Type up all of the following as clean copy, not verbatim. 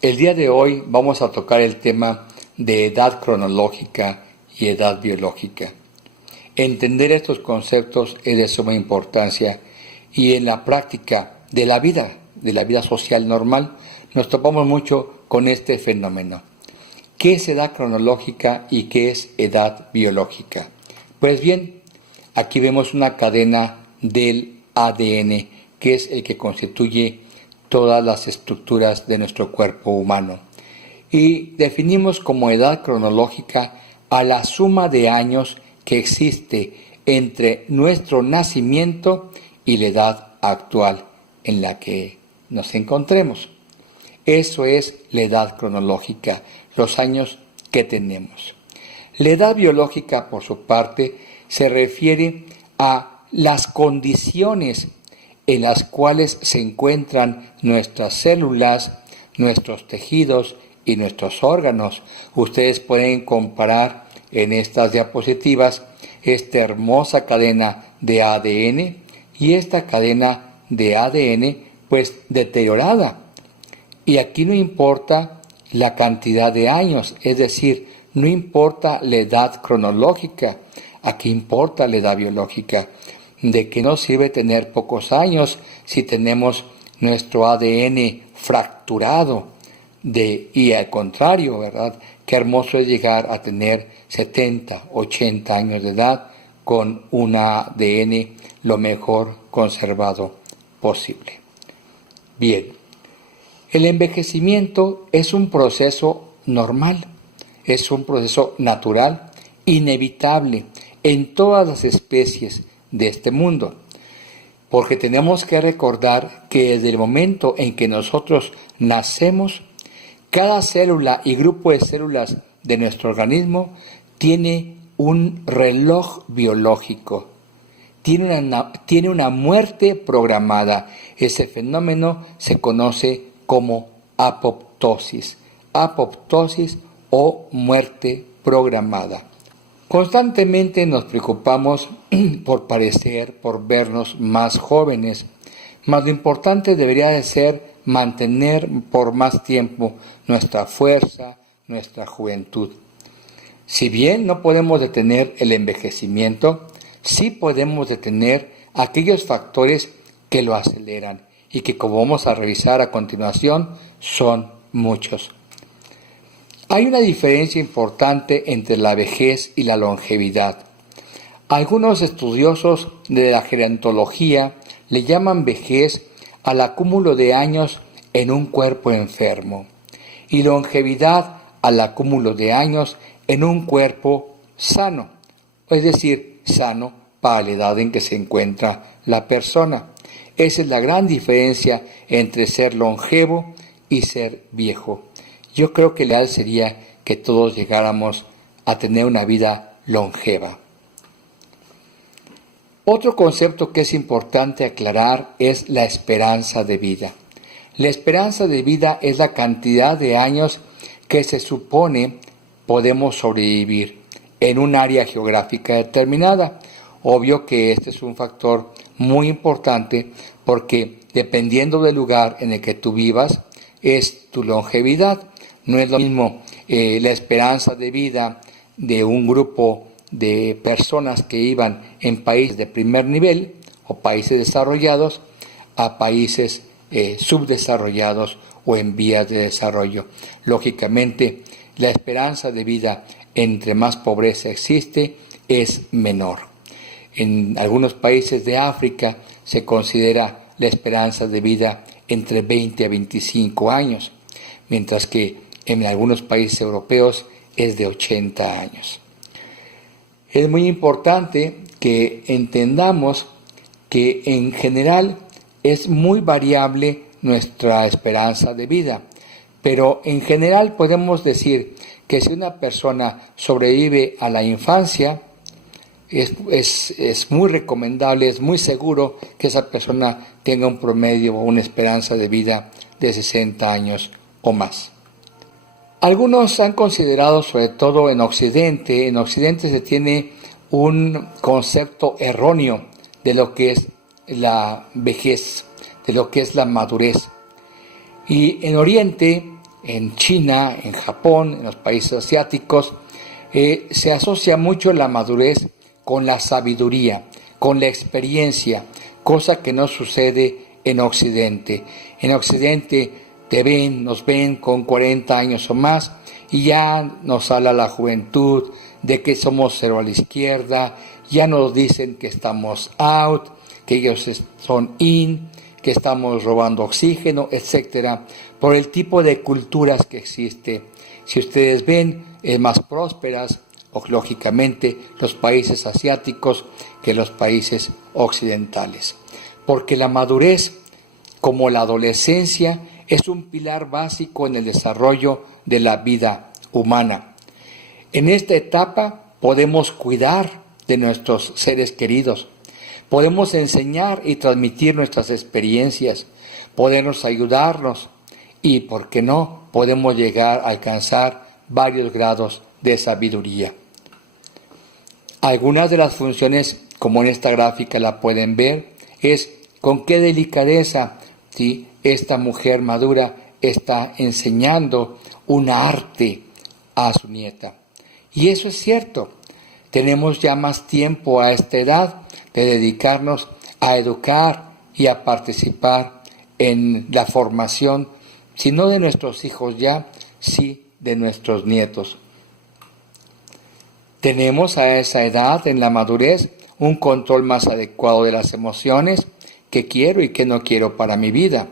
El día de hoy vamos a tocar el tema de edad cronológica y edad biológica. Entender estos conceptos es de suma importancia y en la práctica de la vida social normal, nos topamos mucho con este fenómeno. ¿Qué es edad cronológica y qué es edad biológica? Pues bien, aquí vemos una cadena del ADN, que es el que constituye todas las estructuras de nuestro cuerpo humano. Y definimos como edad cronológica a la suma de años que existe entre nuestro nacimiento y la edad actual en la que nos encontremos. Eso es la edad cronológica, los años que tenemos. La edad biológica, por su parte, se refiere a las condiciones en las cuales se encuentran nuestras células, nuestros tejidos y nuestros órganos. Ustedes pueden comparar en estas diapositivas esta hermosa cadena de ADN y esta cadena de ADN pues deteriorada. Y aquí no importa la cantidad de años, es decir, no importa la edad cronológica, aquí importa la edad biológica. ¿De qué nos sirve tener pocos años si tenemos nuestro ADN fracturado? Y al contrario, ¿verdad? Qué hermoso es llegar a tener 70, 80 años de edad con un ADN lo mejor conservado posible. Bien, el envejecimiento es un proceso normal, es un proceso natural, inevitable en todas las especies de este mundo, porque tenemos que recordar que desde el momento en que nosotros nacemos, cada célula y grupo de células de nuestro organismo tiene un reloj biológico, tiene una muerte programada. Ese fenómeno se conoce como apoptosis o muerte programada. Constantemente nos preocupamos por vernos más jóvenes, mas lo importante debería de ser mantener por más tiempo nuestra fuerza, nuestra juventud. Si bien no podemos detener el envejecimiento, sí podemos detener aquellos factores que lo aceleran y que, como vamos a revisar a continuación, son muchos. Hay una diferencia importante entre la vejez y la longevidad. Algunos estudiosos de la gerontología le llaman vejez al acúmulo de años en un cuerpo enfermo y longevidad al acúmulo de años en un cuerpo sano, es decir, sano para la edad en que se encuentra la persona. Esa es la gran diferencia entre ser longevo y ser viejo. Yo creo que lo ideal sería que todos llegáramos a tener una vida longeva. Otro concepto que es importante aclarar es la esperanza de vida. La esperanza de vida es la cantidad de años que se supone podemos sobrevivir en un área geográfica determinada. Obvio que este es un factor muy importante porque dependiendo del lugar en el que tú vivas es tu longevidad. No es lo mismo la esperanza de vida de un grupo de personas que iban en países de primer nivel o países desarrollados a países subdesarrollados o en vías de desarrollo. Lógicamente, la esperanza de vida entre más pobreza existe es menor. En algunos países de África se considera la esperanza de vida entre 20 a 25 años, mientras que en algunos países europeos es de 80 años. Es muy importante que entendamos que en general es muy variable nuestra esperanza de vida, pero en general podemos decir que si una persona sobrevive a la infancia, es muy recomendable, es muy seguro que esa persona tenga un promedio o una esperanza de vida de 60 años o más. Algunos han considerado, sobre todo en Occidente se tiene un concepto erróneo de lo que es la vejez, de lo que es la madurez. Y en Oriente en China, en Japón, en los países asiáticos, se asocia mucho la madurez con la sabiduría, con la experiencia, cosa que no sucede en Occidente. En Occidente nos ven con 40 años o más y ya nos habla la juventud de que somos cero a la izquierda, ya nos dicen que estamos out, que ellos son in, que estamos robando oxígeno, etcétera, por el tipo de culturas que existe. Si ustedes ven, es más prósperas, lógicamente, los países asiáticos que los países occidentales. Porque la madurez, como la adolescencia, es un pilar básico en el desarrollo de la vida humana. En esta etapa podemos cuidar de nuestros seres queridos, podemos enseñar y transmitir nuestras experiencias, podemos ayudarnos y, ¿por qué no?, podemos llegar a alcanzar varios grados de sabiduría. Algunas de las funciones, como en esta gráfica la pueden ver, es con qué delicadeza, ¿sí?, esta mujer madura está enseñando un arte a su nieta. Y eso es cierto. Tenemos ya más tiempo a esta edad de dedicarnos a educar y a participar en la formación, si no de nuestros hijos ya, sí de nuestros nietos. Tenemos a esa edad, en la madurez, un control más adecuado de las emociones, qué quiero y qué no quiero para mi vida.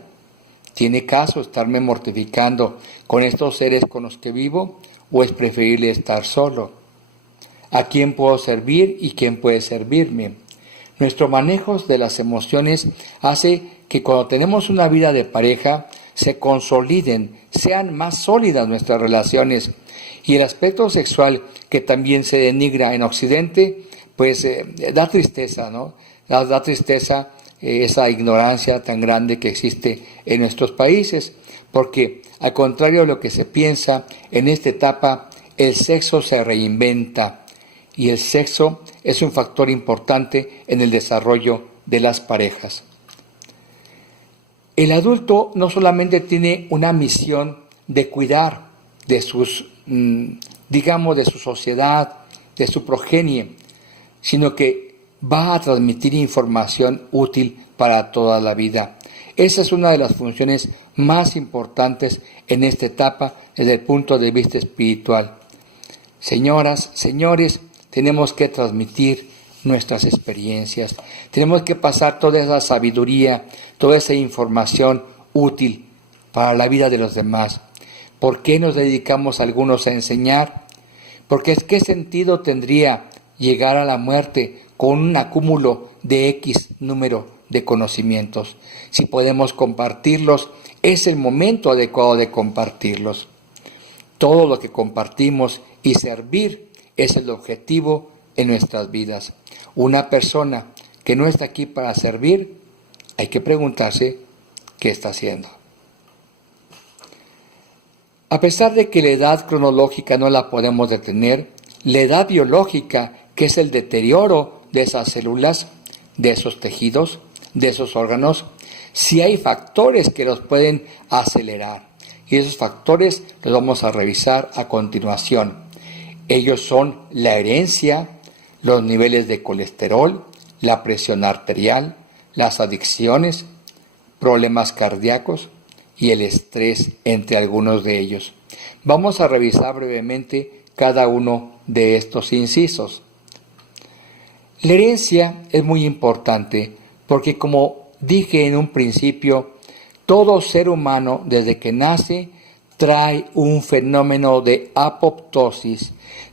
¿Tiene caso estarme mortificando con estos seres con los que vivo o es preferible estar solo? ¿A quién puedo servir y quién puede servirme? Nuestro manejo de las emociones hace que cuando tenemos una vida de pareja se consoliden, sean más sólidas nuestras relaciones. Y el aspecto sexual, que también se denigra en Occidente, pues da tristeza, ¿no? Da tristeza esa ignorancia tan grande que existe en nuestros países, porque al contrario de lo que se piensa, en esta etapa el sexo se reinventa y el sexo es un factor importante en el desarrollo de las parejas. El adulto no solamente tiene una misión de cuidar de sus, de su sociedad, de su progenie, sino que va a transmitir información útil para toda la vida. Esa es una de las funciones más importantes en esta etapa desde el punto de vista espiritual. Señoras, señores, tenemos que transmitir nuestras experiencias, tenemos que pasar toda esa sabiduría, toda esa información útil para la vida de los demás. ¿Por qué nos dedicamos algunos a enseñar? Porque ¿qué sentido tendría llegar a la muerte con un acúmulo de X número de conocimientos? Si podemos compartirlos, es el momento adecuado de compartirlos. Todo lo que compartimos y servir es el objetivo en nuestras vidas. Una persona que no está aquí para servir, hay que preguntarse qué está haciendo. A pesar de que la edad cronológica no la podemos detener, la edad biológica, que es el deterioro de esas células, de esos tejidos, de esos órganos, sí hay factores que los pueden acelerar. Y esos factores los vamos a revisar a continuación. Ellos son la herencia, los niveles de colesterol, la presión arterial, las adicciones, problemas cardíacos y el estrés, entre algunos de ellos. Vamos a revisar brevemente cada uno de estos incisos. La herencia es muy importante porque, como dije en un principio, todo ser humano desde que nace trae un fenómeno de apoptosis,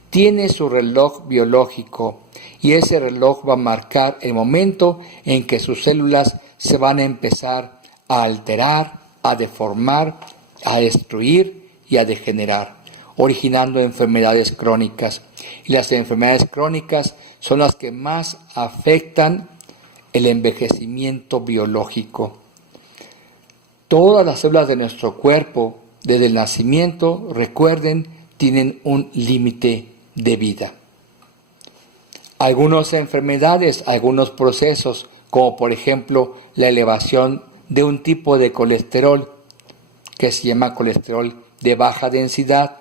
tiene su reloj biológico y ese reloj va a marcar el momento en que sus células se van a empezar a alterar, a deformar, a destruir y a degenerar, originando enfermedades crónicas. Y las enfermedades crónicas son las que más afectan el envejecimiento biológico. Todas las células de nuestro cuerpo, desde el nacimiento, recuerden, tienen un límite de vida. Algunas enfermedades, algunos procesos, como por ejemplo la elevación de un tipo de colesterol que se llama colesterol de baja densidad,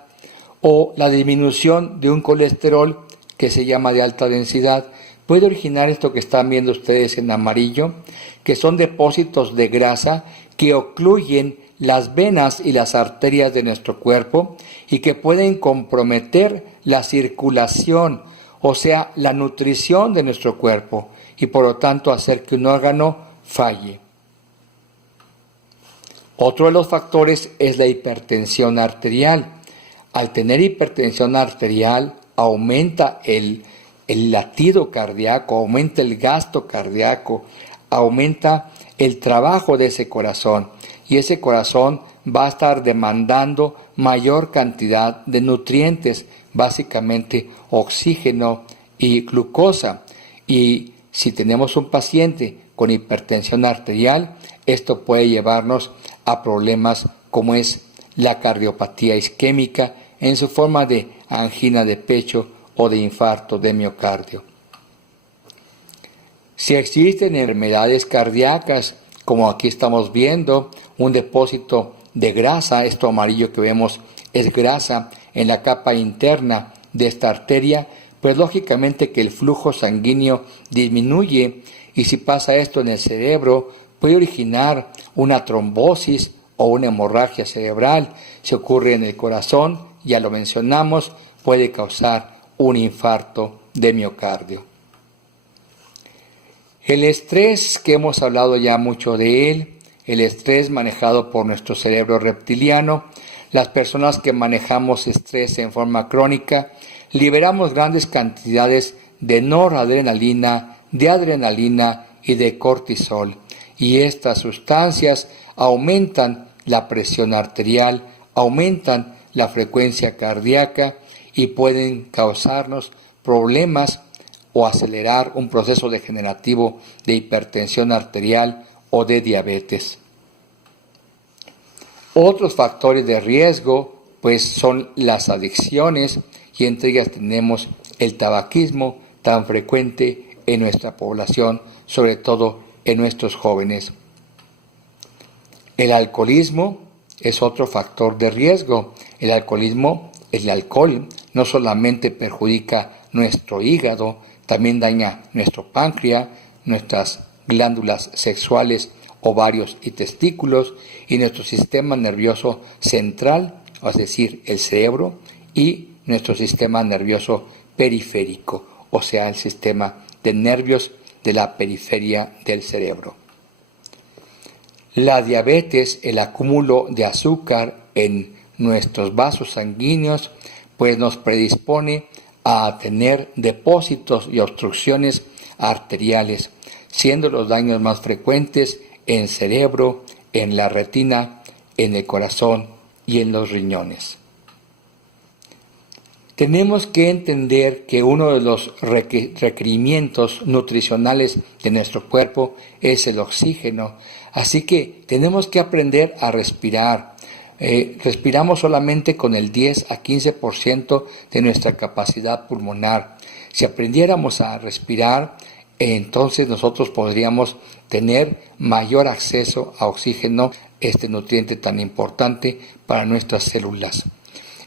o la disminución de un colesterol que se llama de alta densidad. Puede originar esto que están viendo ustedes en amarillo, que son depósitos de grasa que ocluyen las venas y las arterias de nuestro cuerpo y que pueden comprometer la circulación, o sea, la nutrición de nuestro cuerpo, y por lo tanto hacer que un órgano falle. Otro de los factores es la hipertensión arterial. Al tener hipertensión arterial aumenta el latido cardíaco, aumenta el gasto cardíaco, aumenta el trabajo de ese corazón, y ese corazón va a estar demandando mayor cantidad de nutrientes, básicamente oxígeno y glucosa. Y si tenemos un paciente con hipertensión arterial, esto puede llevarnos a problemas como es la cardiopatía isquémica en su forma de angina de pecho o de infarto de miocardio. Si existen enfermedades cardíacas, como aquí estamos viendo, un depósito de grasa, esto amarillo que vemos es grasa en la capa interna de esta arteria, pues lógicamente que el flujo sanguíneo disminuye, y si pasa esto en el cerebro puede originar una trombosis o una hemorragia cerebral. Si ocurre en el corazón, ya lo mencionamos, puede causar un infarto de miocardio. El estrés, que hemos hablado ya mucho de él, el estrés manejado por nuestro cerebro reptiliano. Las personas que manejamos estrés en forma crónica, liberamos grandes cantidades de noradrenalina, de adrenalina y de cortisol. Y estas sustancias aumentan la presión arterial, aumentan la frecuencia cardíaca y pueden causarnos problemas o acelerar un proceso degenerativo de hipertensión arterial o de diabetes. Otros factores de riesgo pues son las adicciones, y entre ellas tenemos el tabaquismo tan frecuente en nuestra población, sobre todo en nuestros jóvenes. El alcoholismo es otro factor de riesgo. El alcohol no solamente perjudica nuestro hígado, también daña nuestro páncreas, nuestras glándulas sexuales, ovarios y testículos, y nuestro sistema nervioso central, es decir, el cerebro, y nuestro sistema nervioso periférico, o sea, el sistema de nervios de la periferia del cerebro. La diabetes, el acúmulo de azúcar en nuestros vasos sanguíneos, pues nos predispone a tener depósitos y obstrucciones arteriales, siendo los daños más frecuentes en cerebro, en la retina, en el corazón y en los riñones. Tenemos que entender que uno de los requerimientos nutricionales de nuestro cuerpo es el oxígeno, así que tenemos que aprender a respirar. Respiramos solamente con el 10 a 15% de nuestra capacidad pulmonar. Si aprendiéramos a respirar, entonces nosotros podríamos tener mayor acceso a oxígeno, este nutriente tan importante para nuestras células.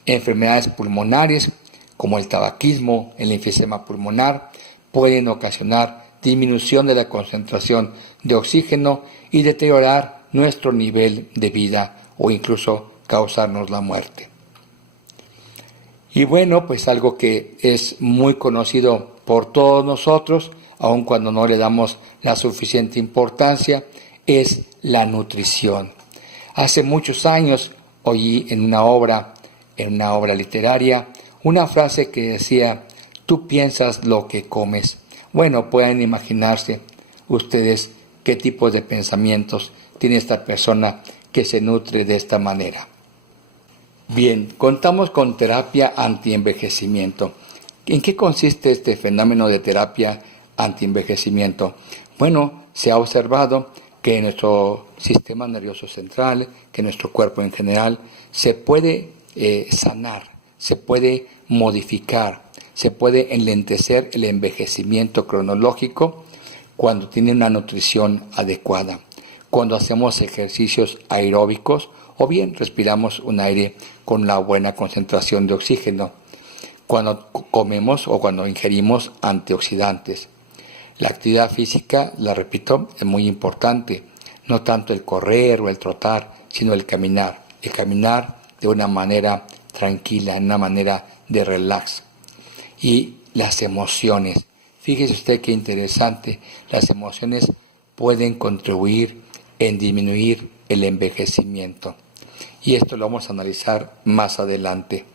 Enfermedades pulmonares como el tabaquismo, el enfisema pulmonar, pueden ocasionar disminución de la concentración de oxígeno y deteriorar nuestro nivel de vida o incluso causarnos la muerte. Y bueno, pues algo que es muy conocido por todos nosotros, aun cuando no le damos la suficiente importancia, es la nutrición. Hace muchos años oí en una obra literaria, una frase que decía: tú piensas lo que comes. Bueno, pueden imaginarse ustedes qué tipo de pensamientos tiene esta persona que se nutre de esta manera. Bien, contamos con terapia antienvejecimiento. ¿En qué consiste este fenómeno de terapia antienvejecimiento? Bueno, se ha observado que nuestro sistema nervioso central, que nuestro cuerpo en general, se puede sanar, se puede modificar, se puede enlentecer el envejecimiento cronológico cuando tiene una nutrición adecuada, cuando hacemos ejercicios aeróbicos o bien respiramos un aire con una buena concentración de oxígeno cuando comemos o cuando ingerimos antioxidantes. La actividad física, la repito, es muy importante, no tanto el correr o el trotar, sino el caminar de una manera tranquila, en una manera de relax. Y las emociones, fíjese usted qué interesante, las emociones pueden contribuir en disminuir el envejecimiento. Y esto lo vamos a analizar más adelante.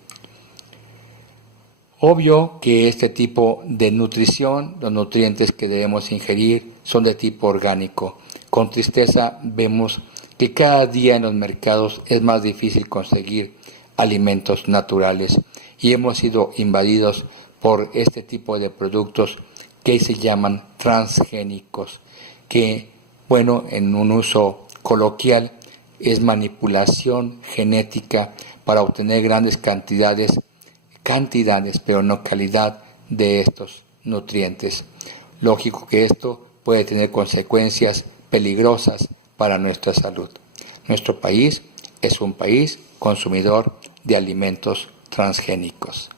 Obvio que este tipo de nutrición, los nutrientes que debemos ingerir, son de tipo orgánico. Con tristeza vemos que cada día en los mercados es más difícil conseguir alimentos naturales y hemos sido invadidos por este tipo de productos que se llaman transgénicos, que, bueno, en un uso coloquial es manipulación genética para obtener grandes cantidades, pero no calidad de estos nutrientes. Lógico que esto puede tener consecuencias peligrosas para nuestra salud. Nuestro país es un país consumidor de alimentos transgénicos.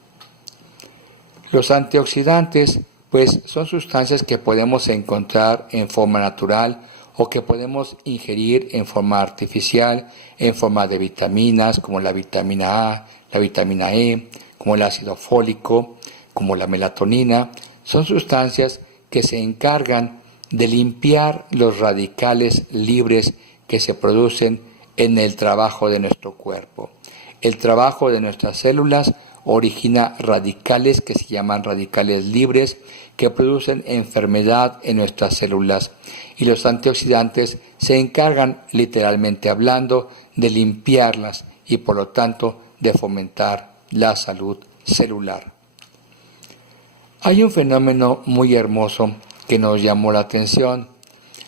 Los antioxidantes, pues, son sustancias que podemos encontrar en forma natural o que podemos ingerir en forma artificial, en forma de vitaminas como la vitamina A, la vitamina E, como el ácido fólico, como la melatonina. Son sustancias que se encargan de limpiar los radicales libres que se producen en el trabajo de nuestro cuerpo. El trabajo de nuestras células origina radicales que se llaman radicales libres que producen enfermedad en nuestras células y los antioxidantes se encargan, literalmente hablando, de limpiarlas y por lo tanto de fomentar la salud celular. Hay un fenómeno muy hermoso que nos llamó la atención.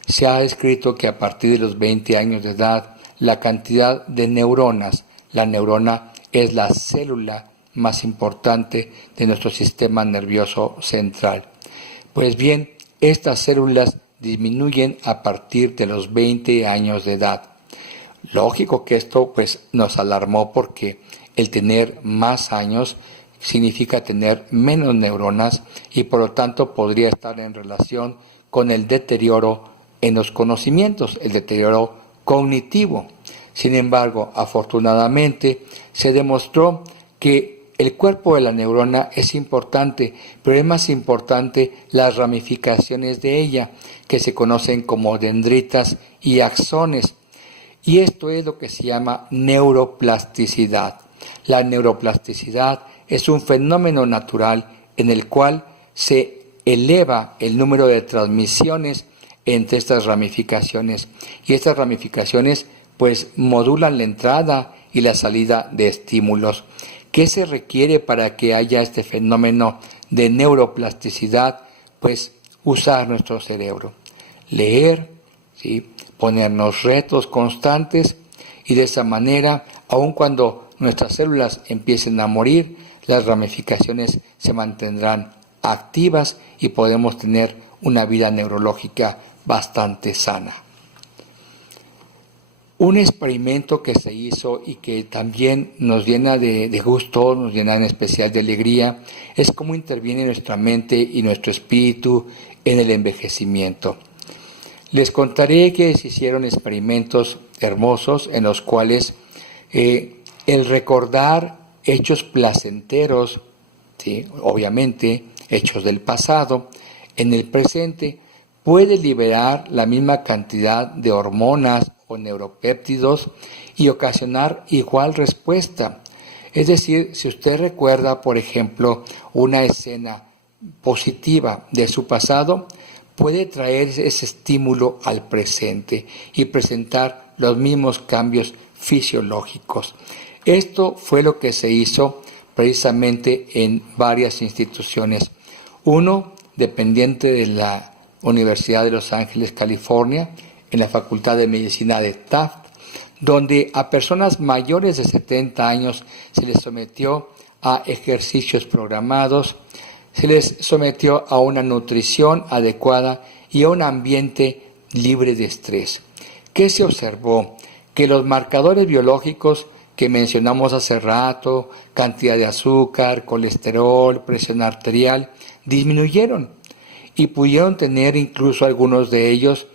Se ha descrito que a partir de los 20 años de edad, la cantidad de neuronas, la neurona es la célula más importante de nuestro sistema nervioso central. Pues bien, estas células disminuyen a partir de los 20 años de edad. Lógico que esto pues nos alarmó porque el tener más años significa tener menos neuronas y por lo tanto podría estar en relación con el deterioro en los conocimientos, el deterioro cognitivo. Sin embargo, afortunadamente se demostró que el cuerpo de la neurona es importante, pero es más importante las ramificaciones de ella, que se conocen como dendritas y axones. Y esto es lo que se llama neuroplasticidad. La neuroplasticidad es un fenómeno natural en el cual se eleva el número de transmisiones entre estas ramificaciones. Y estas ramificaciones pues modulan la entrada y la salida de estímulos. ¿Qué se requiere para que haya este fenómeno de neuroplasticidad? Pues usar nuestro cerebro, leer, ¿sí? Ponernos retos constantes y de esa manera, aun cuando nuestras células empiecen a morir, las ramificaciones se mantendrán activas y podemos tener una vida neurológica bastante sana. Un experimento que se hizo y que también nos llena de gusto, nos llena en especial de alegría, es cómo interviene nuestra mente y nuestro espíritu en el envejecimiento. Les contaré que se hicieron experimentos hermosos en los cuales el recordar hechos placenteros, ¿sí? Obviamente hechos del pasado, en el presente puede liberar la misma cantidad de hormonas o neuropéptidos y ocasionar igual respuesta. Es decir, si usted recuerda, por ejemplo, una escena positiva de su pasado, puede traer ese estímulo al presente y presentar los mismos cambios fisiológicos. Esto fue lo que se hizo precisamente en varias instituciones. Uno, dependiente de la Universidad de Los Ángeles, California, en la Facultad de Medicina de Taft, donde a personas mayores de 70 años se les sometió a ejercicios programados, se les sometió a una nutrición adecuada y a un ambiente libre de estrés. ¿Qué se observó? que los marcadores biológicos que mencionamos hace rato, cantidad de azúcar, colesterol, presión arterial, disminuyeron y pudieron tener incluso algunos de ellos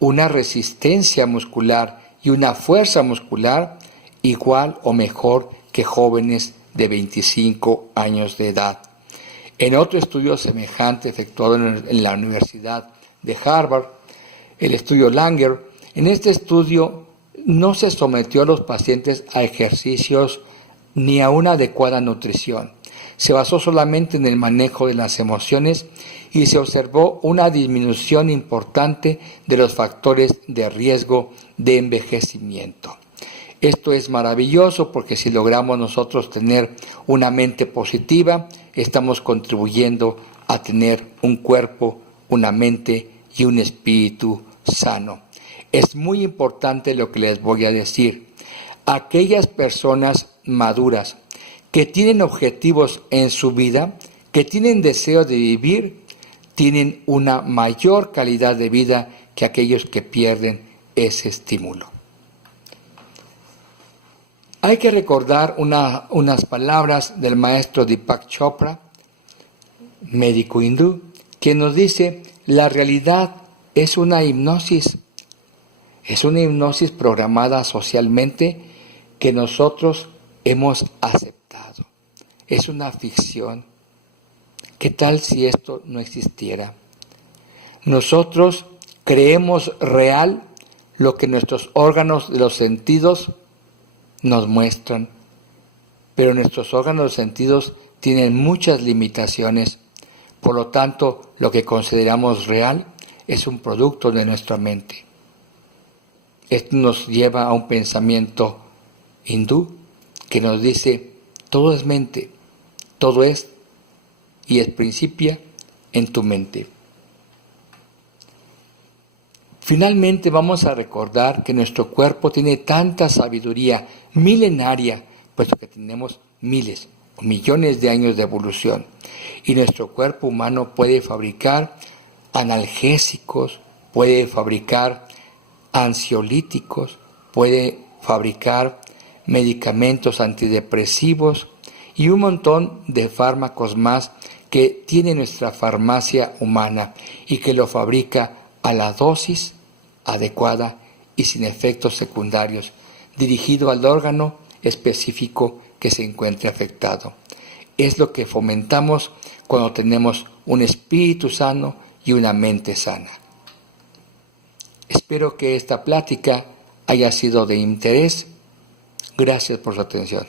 una resistencia muscular y una fuerza muscular igual o mejor que jóvenes de 25 años de edad. En otro estudio semejante efectuado en la Universidad de Harvard, el estudio Langer, en este estudio no se sometió a los pacientes a ejercicios ni a una adecuada nutrición. Se basó solamente en el manejo de las emociones y se observó una disminución importante de los factores de riesgo de envejecimiento. Esto es maravilloso porque si logramos nosotros tener una mente positiva, estamos contribuyendo a tener un cuerpo, una mente y un espíritu sano. Es muy importante lo que les voy a decir. Aquellas personas maduras que tienen objetivos en su vida, que tienen deseo de vivir, tienen una mayor calidad de vida que aquellos que pierden ese estímulo. Hay que recordar unas palabras del maestro Deepak Chopra, médico hindú, que nos dice: la realidad es una hipnosis programada socialmente que nosotros hemos aceptado. Es una ficción. ¿Qué tal si esto no existiera? Nosotros creemos real lo que nuestros órganos de los sentidos nos muestran, pero nuestros órganos de los sentidos tienen muchas limitaciones. Por lo tanto, lo que consideramos real es un producto de nuestra mente. Esto nos lleva a un pensamiento hindú que nos dice: todo es mente, todo es y es principia en tu mente. Finalmente vamos a recordar que nuestro cuerpo tiene tanta sabiduría milenaria, puesto que tenemos miles o millones de años de evolución. Y nuestro cuerpo humano puede fabricar analgésicos, puede fabricar ansiolíticos, puede fabricar medicamentos antidepresivos y un montón de fármacos más que tiene nuestra farmacia humana y que lo fabrica a la dosis adecuada y sin efectos secundarios, dirigido al órgano específico que se encuentre afectado. Es lo que fomentamos cuando tenemos un espíritu sano y una mente sana. Espero que esta plática haya sido de interés. Gracias por su atención.